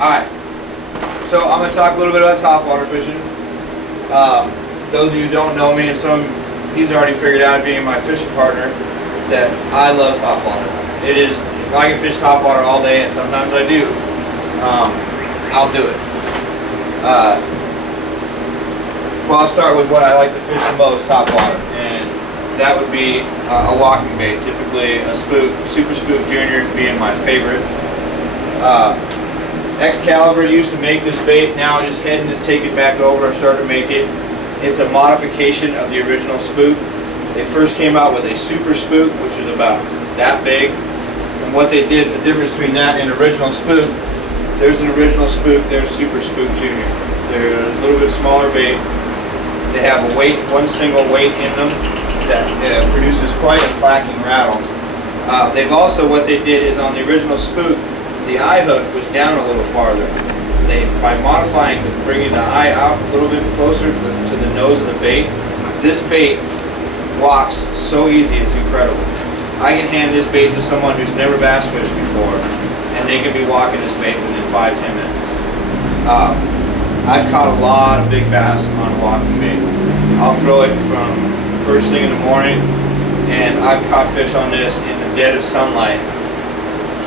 Alright, so I'm going to talk a little bit about topwater fishing. Those of you who don't know me, and he's already figured out, being my fishing partner, that I love topwater. It is, if I can fish topwater all day, and sometimes I do, I'll do it. Well, I'll start with what I like to fish the most, topwater, and that would be a walking bait, typically a spook, Super Spook Junior being my favorite. Excalibur used to make this bait. Now just Heading is taking back over and starting to make it. It's a modification of the original spook. They first came out with a Super Spook, which was about that big. And what they did, the difference between that and original spook, there's an original spook, there's Super Spook Junior. They're a little bit smaller bait. They have a weight, one single weight in them that produces quite a clacking rattle. They've also, what they did is on the original spook, the eye hook was down a little farther. By modifying, bringing the eye out a little bit closer to the nose of the bait, this bait walks so easy, it's incredible. I can hand this bait to someone who's never bass fished before, and they can be walking this bait within 5-10 minutes. I've caught a lot of big bass on a walking bait. I'll throw it from first thing in the morning, and I've caught fish on this in the dead of sunlight,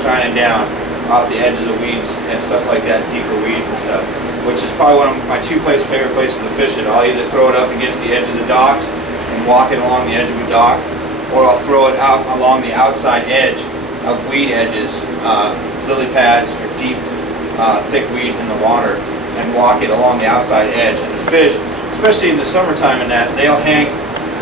shining down off the edges of weeds and stuff like that, deeper weeds and stuff, which is probably one of my favorite places to fish it. I'll either throw it up against the edges of docks and walk it along the edge of a dock, or I'll throw it out along the outside edge of weed edges, lily pads or deep, thick weeds in the water, and walk it along the outside edge. And the fish, especially in the summertime and that, they'll hang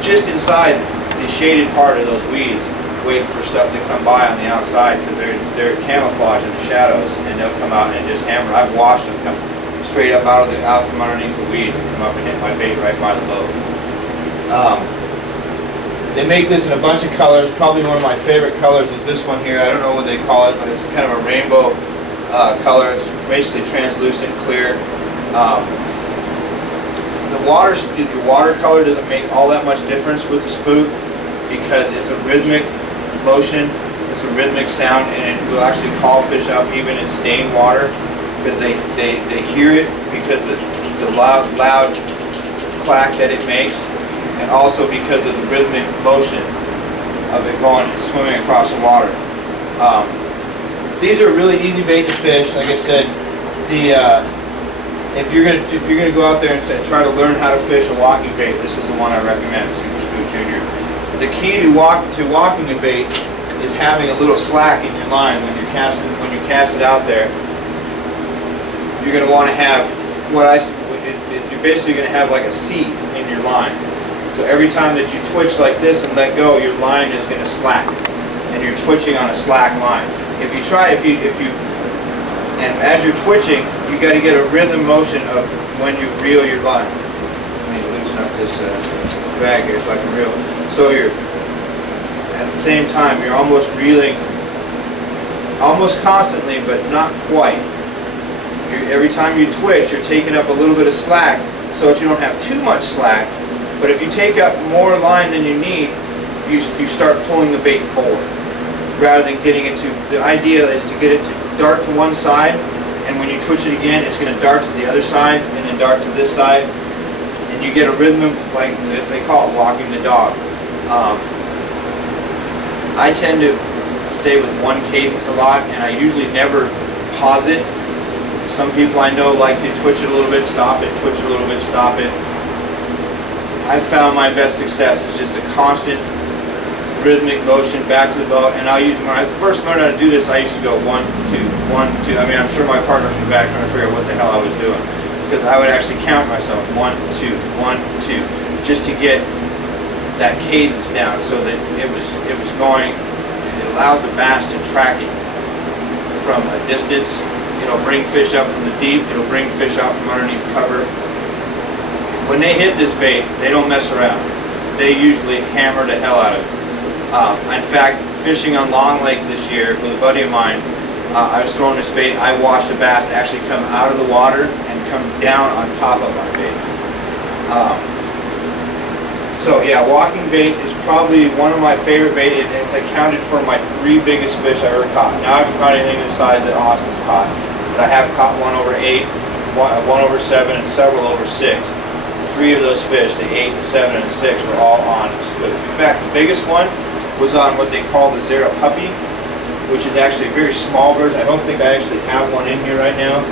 just inside the shaded part of those weeds, waiting for stuff to come by on the outside, because they're camouflaged in the shadows, and they'll come out and just hammer. I've watched them come straight up out from underneath the weeds and come up and hit my bait right by the boat. They make this in a bunch of colors. Probably one of my favorite colors is this one here. I don't know what they call it, but it's kind of a rainbow color. It's basically translucent, clear. The watercolor doesn't make all that much difference with the spook, because it's a rhythmic motion, it's a rhythmic sound, and it will actually call fish up even in stained water, because they hear it because of the loud clack that it makes, and also because of the rhythmic motion of it going and swimming across the water. These are really easy bait to fish. Like I said, if you're gonna go out there and try to learn how to fish a walking bait, this is the one I recommend, Super Spook Junior. The key to walking a bait is having a little slack in your line when you cast it out there. You're going to want to have you're basically going to have like a seat in your line. So every time that you twitch like this and let go, your line is going to slack, and you're twitching on a slack line. And as you're twitching, you got to get a rhythm motion of when you reel your line. Let me loosen up this drag here so I can reel. So you're, at the same time, you're almost reeling, almost constantly, but not quite. Every time you twitch, you're taking up a little bit of slack, so that you don't have too much slack. But if you take up more line than you need, you start pulling the bait forward, rather than getting it to, the idea is to get it to dart to one side, and when you twitch it again, it's going to dart to the other side, and then dart to this side, and you get a rhythm, like they call it, walking the dog. I tend to stay with one cadence a lot, and I usually never pause it. Some people I know like to twitch it a little bit, stop it, twitch it a little bit, stop it. I found my best success is just a constant rhythmic motion back to the boat. And when I first learned how to do this, I used to go 1, 2, 1, 2. I mean, I'm sure my partners in the back trying to figure out what the hell I was doing, because I would actually count myself 1, 2, 1, 2, just to get that cadence down, so that it was going. It allows the bass to track it from a distance. It'll bring fish up from the deep. It'll bring fish out from underneath cover. When they hit this bait, they don't mess around. They usually hammer the hell out of it. In fact, fishing on Long Lake this year with a buddy of mine, I was throwing this bait. I watched the bass actually come out of the water and come down on top of my bait. So yeah, walking bait is probably one of my favorite bait. It's accounted for my 3 biggest fish I ever caught. Now I haven't caught anything the size that Austin's caught, but I have caught 1 over 8, 1 over 7, and several over 6. 3 of those fish, the 8, the 7, and the 6, were all on a spook. In fact, the biggest one was on what they call the Zero Puppy, which is actually a very small version. I don't think I actually have one in here right now,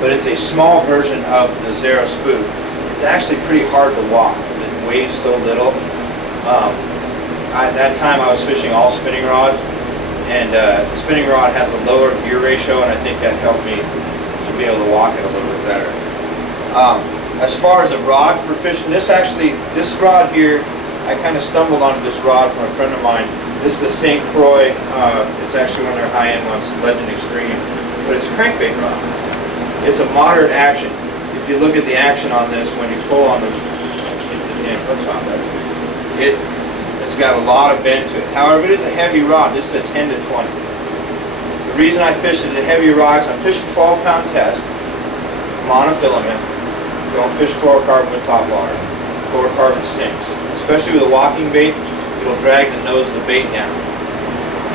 but it's a small version of the Zero spook. It's actually pretty hard to walk because it weighs so little. At that time I was fishing all spinning rods, and the spinning rod has a lower gear ratio, and I think that helped me to be able to walk it a little bit better. As far as a rod for fishing, this rod here, I kind of stumbled onto this rod from a friend of mine. This is a St. Croix. It's actually one of their high-end ones, Legend Extreme, but it's a crankbait rod. It's a moderate action. If you look at the action on this, when you pull on the hooks on there, it's got a lot of bend to it. However, it is a heavy rod. This is a 10 to 20. The reason I fish at the heavy rods, I'm fishing 12-pound test, monofilament. Don't fish fluorocarbon with Topwater. Fluorocarbon sinks. Especially with a walking bait, it'll drag the nose of the bait down,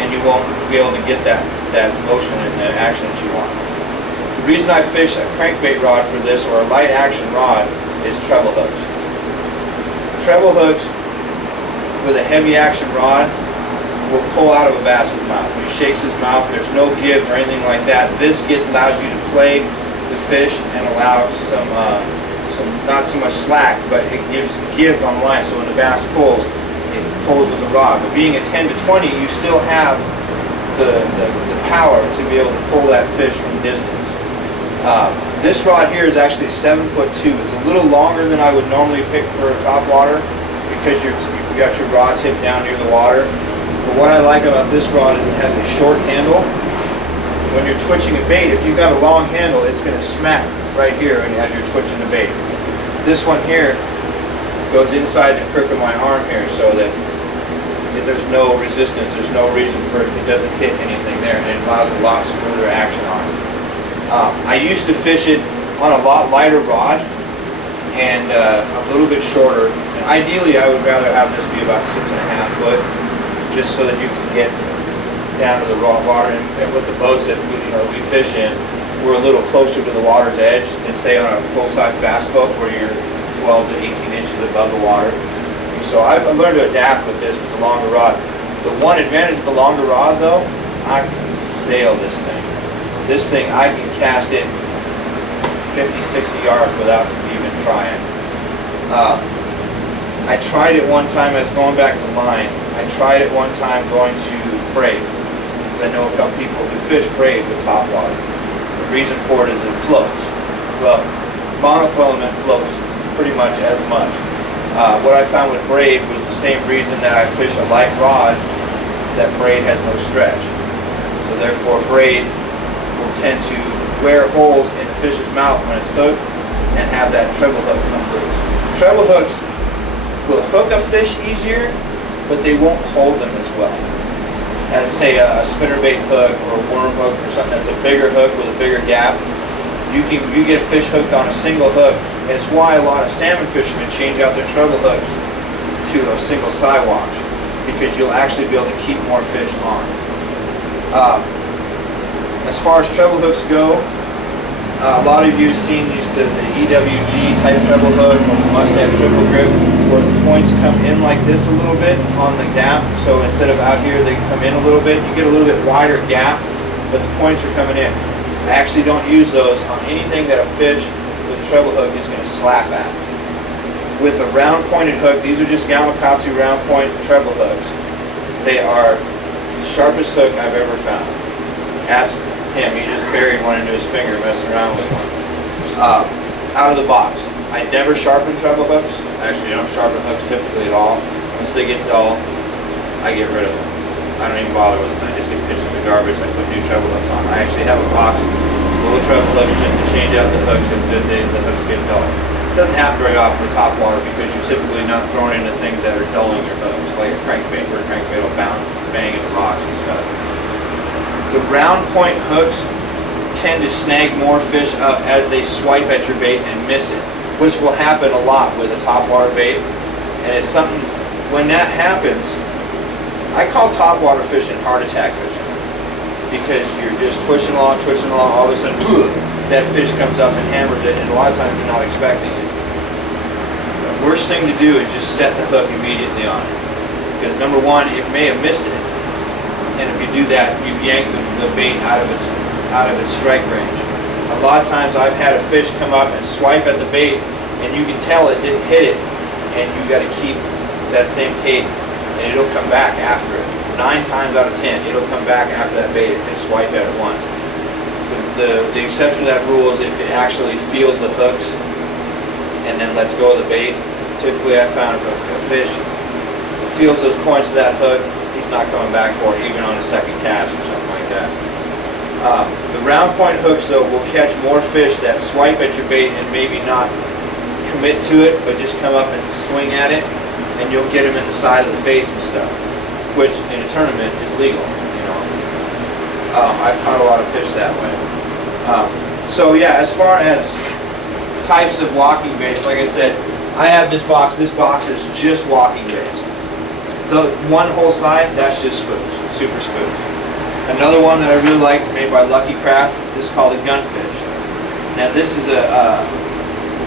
and you won't be able to get that motion and the action that you want. The reason I fish a crankbait rod for this, or a light action rod, is treble hooks. Treble hooks with a heavy action rod will pull out of a bass's mouth. When he shakes his mouth, there's no give or anything like that. This allows you to play the fish and allows some not so much slack, but it gives give on the line. So when the bass pulls, it pulls with the rod. But being a 10 to 20, you still have the power to be able to pull that fish from distance. This rod here is actually 7'2". It's a little longer than I would normally pick for a Topwater because you've got your rod tip down near the water. But what I like about this rod is it has a short handle. When you're twitching a bait, if you've got a long handle, it's going to smack right here as you're twitching the bait. This one here goes inside the crook of my arm here, so that there's no resistance, there's no reason for it doesn't hit anything there, and it allows a lot smoother action on it. I used to fish it on a lot lighter rod and a little bit shorter. And ideally, I would rather have this be about 6.5 foot, just so that you can get down to the raw water. And with the boats that we fish in, we're a little closer to the water's edge than say on a full-size bass boat where you're 12 to 18 inches above the water. So I've learned to adapt with this with the longer rod. The one advantage with the longer rod though, I can sail this thing. This thing I can cast it 50, 60 yards without even trying. I tried it one time, I was going back to line. I tried it one time going to braid, because I know a couple people who fish braid with Topwater. The reason for it is it floats. Well, monofilament floats pretty much as much. What I found with braid was the same reason that I fish a light rod, is that braid has no stretch. So therefore braid will tend to wear holes in the fish's mouth when it's hooked and have that treble hook come loose. Treble hooks will hook a fish easier, but they won't hold them as well as say a spinnerbait hook or a worm hook or something that's a bigger hook with a bigger gap. You get a fish hooked on a single hook, and it's why a lot of salmon fishermen change out their treble hooks to a single side wash, because you'll actually be able to keep more fish on. As far as treble hooks go, a lot of you have seen the EWG type treble hook or the must-have triple grip, where the points come in like this a little bit on the gap. So instead of out here, they come in a little bit. You get a little bit wider gap, but the points are coming in. I actually don't use those on anything that a fish with a treble hook is going to slap at. With a round pointed hook, these are just Gamakatsu round point treble hooks. They are the sharpest hook I've ever found. Ask him, he just buried one into his finger messing around with one. Out of the box. I never sharpen treble hooks. Actually, I don't sharpen hooks typically at all. Once they get dull, I get rid of them. I don't even bother with them. I just get pitched in the garbage. I put new treble hooks on. I actually have a box full of treble hooks just to change out the hooks if the hooks get dull. It doesn't happen very often with Topwater because you're typically not throwing into things that are dulling your hooks, like a crankbait, where a crankbait will bang into rocks and stuff. The round point hooks tend to snag more fish up as they swipe at your bait and miss it, which will happen a lot with a Topwater bait. And it's something, when that happens, I call Topwater fishing heart attack fishing, because you're just twitching along, all of a sudden, that fish comes up and hammers it, and a lot of times you're not expecting it. The worst thing to do is just set the hook immediately on it, because number one, it may have missed it, and if you do that, you yank the bait out of its strike range. A lot of times I've had a fish come up and swipe at the bait, and you can tell it didn't hit it, and you got to keep that same cadence, and it'll come back after it. 9 times out of 10, it'll come back after that bait if it swipe at it once. The exception to that rule is if it actually feels the hooks and then lets go of the bait. Typically, I found if a fish feels those points of that hook, he's not coming back for it, even on a second cast or something like that. The round point hooks, though, will catch more fish that swipe at your bait and maybe not commit to it, but just come up and swing at it, and you'll get them in the side of the face and stuff, which in a tournament is legal, you know. I've caught a lot of fish that way. So yeah, as far as types of walking baits, like I said, I have this box. This box is just walking baits. The one whole side, that's just spooks, super spooks. Another one that I really like is made by Lucky Craft. This is called a gunfish. Now this is a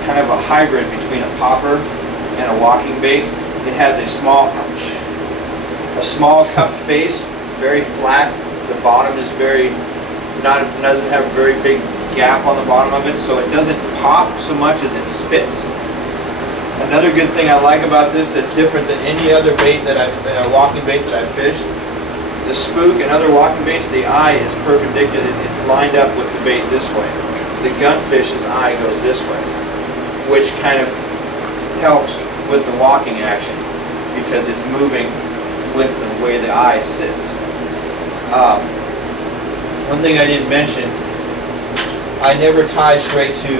kind of a hybrid between a popper and a walking bait. It has a small cup face, very flat. The bottom is doesn't have a very big gap on the bottom of it, so it doesn't pop so much as it spits. Another good thing I like about this that's different than any other bait walking bait that I've fished, the spook and other walking baits, the eye is perpendicular. It's lined up with the bait this way. The gunfish's eye goes this way, which kind of helps with the walking action because it's moving with the way the eye sits. One thing I didn't mention, I never tie straight to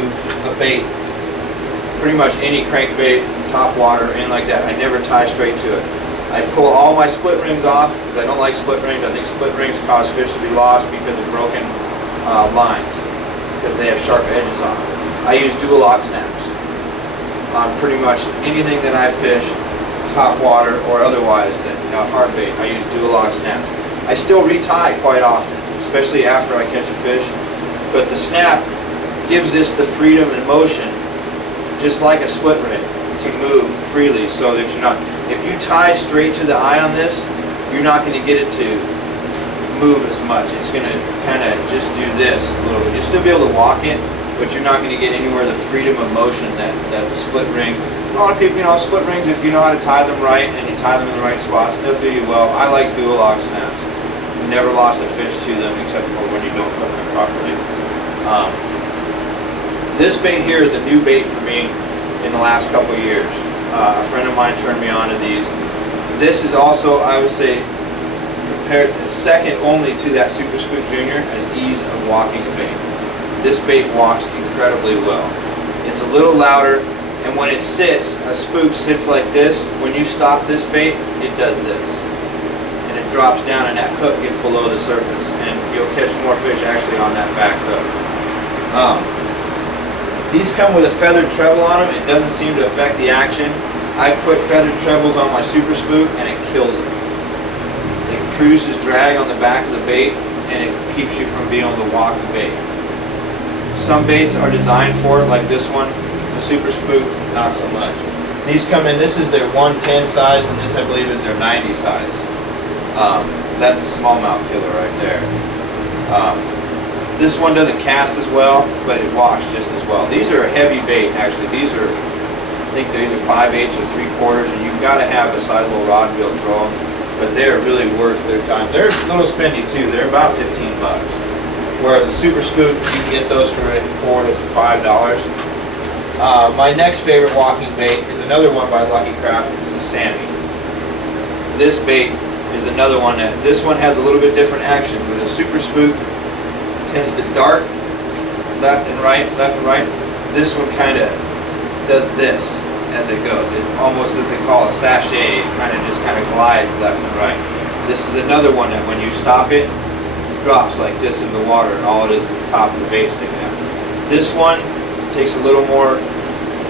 a bait. Pretty much any crankbait, topwater, anything like that, I never tie straight to it. I pull all my split rings off because I don't like split rings. I think split rings cause fish to be lost because of broken lines, because they have sharp edges on them. I use dual lock snaps on pretty much anything that I fish, topwater or otherwise, that hard bait. I use dual lock snaps. I still retie quite often, especially after I catch a fish, but the snap gives this the freedom and motion, just like a split ring, to move freely, so that you're not, if you tie straight to the eye on this, you're not going to get it to move as much. It's going to kind of just do this a little bit. You'll still be able to walk it, but you're not going to get anywhere the freedom of motion that the split ring. A lot of people, split rings, if you know how to tie them right and you tie them in the right spots, they'll do you well. I like dual lock snaps. Never lost a fish to them except for when you don't cook them properly. This bait here is a new bait for me in the last couple of years. A friend of mine turned me on to these. This is also, I would say, compared second only to that Super Spook Junior as ease of walking a bait. This bait walks incredibly well. It's a little louder, and when it sits, a spook sits like this. When you stop this bait, it does this. And it drops down and that hook gets below the surface, and you'll catch more fish actually on that back hook. These come with a feathered treble on them. It doesn't seem to affect the action. I've put feathered trebles on my Super Spook and it kills it. It produces drag on the back of the bait and it keeps you from being able to walk the bait. Some baits are designed for it, like this one. The Super Spook, not so much. These come in, this is their 110 size, and this I believe is their 90 size. That's a smallmouth killer right there. This one doesn't cast as well, but it walks just as well. These are a heavy bait, actually. These are, I think they're either 5/8 or 3/4, and you've got to have a sizable rod to be able to throw them, but they're really worth their time. They're a little spendy too. They're about 15 bucks. Whereas a Super Spook, you can get those for $4 to $5. My next favorite walking bait is another one by Lucky Craft. It's the Sammy. This bait is another one this one has a little bit different action, but a Super Spook tends to dart left and right. This one kind of does this as it goes. It almost what they call a sachet. It kind of glides left and right. This is another one that when you stop it, drops like this in the water, and all it is the top of the bait sticking out. This one takes a little more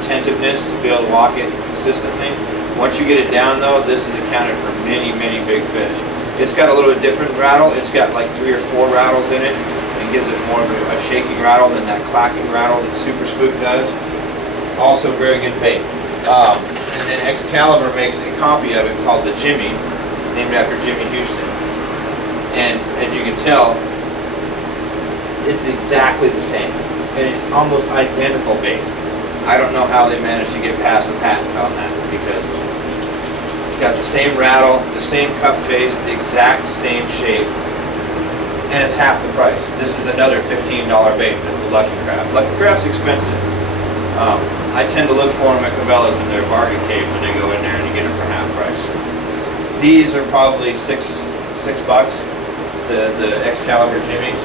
attentiveness to be able to walk it consistently. Once you get it down though, this is accounted for many, many big fish. It's got a little bit different rattle. It's got like 3 or 4 rattles in it. It gives it more of a shaking rattle than that clacking rattle that Super Spook does. Also very good bait. And then Excalibur makes a copy of it called the Jimmy, named after Jimmy Houston. And as you can tell, it's exactly the same. And it's almost identical bait. I don't know how they managed to get past the patent on that, because it's got the same rattle, the same cup face, the exact same shape, and it's half the price. This is another $15 bait with the Lucky Crab. Lucky Crab's expensive. I tend to look for them at Cabela's in their bargain cave when they go in there and you get them for half price. These are probably $6 bucks, the Excalibur Jimmies.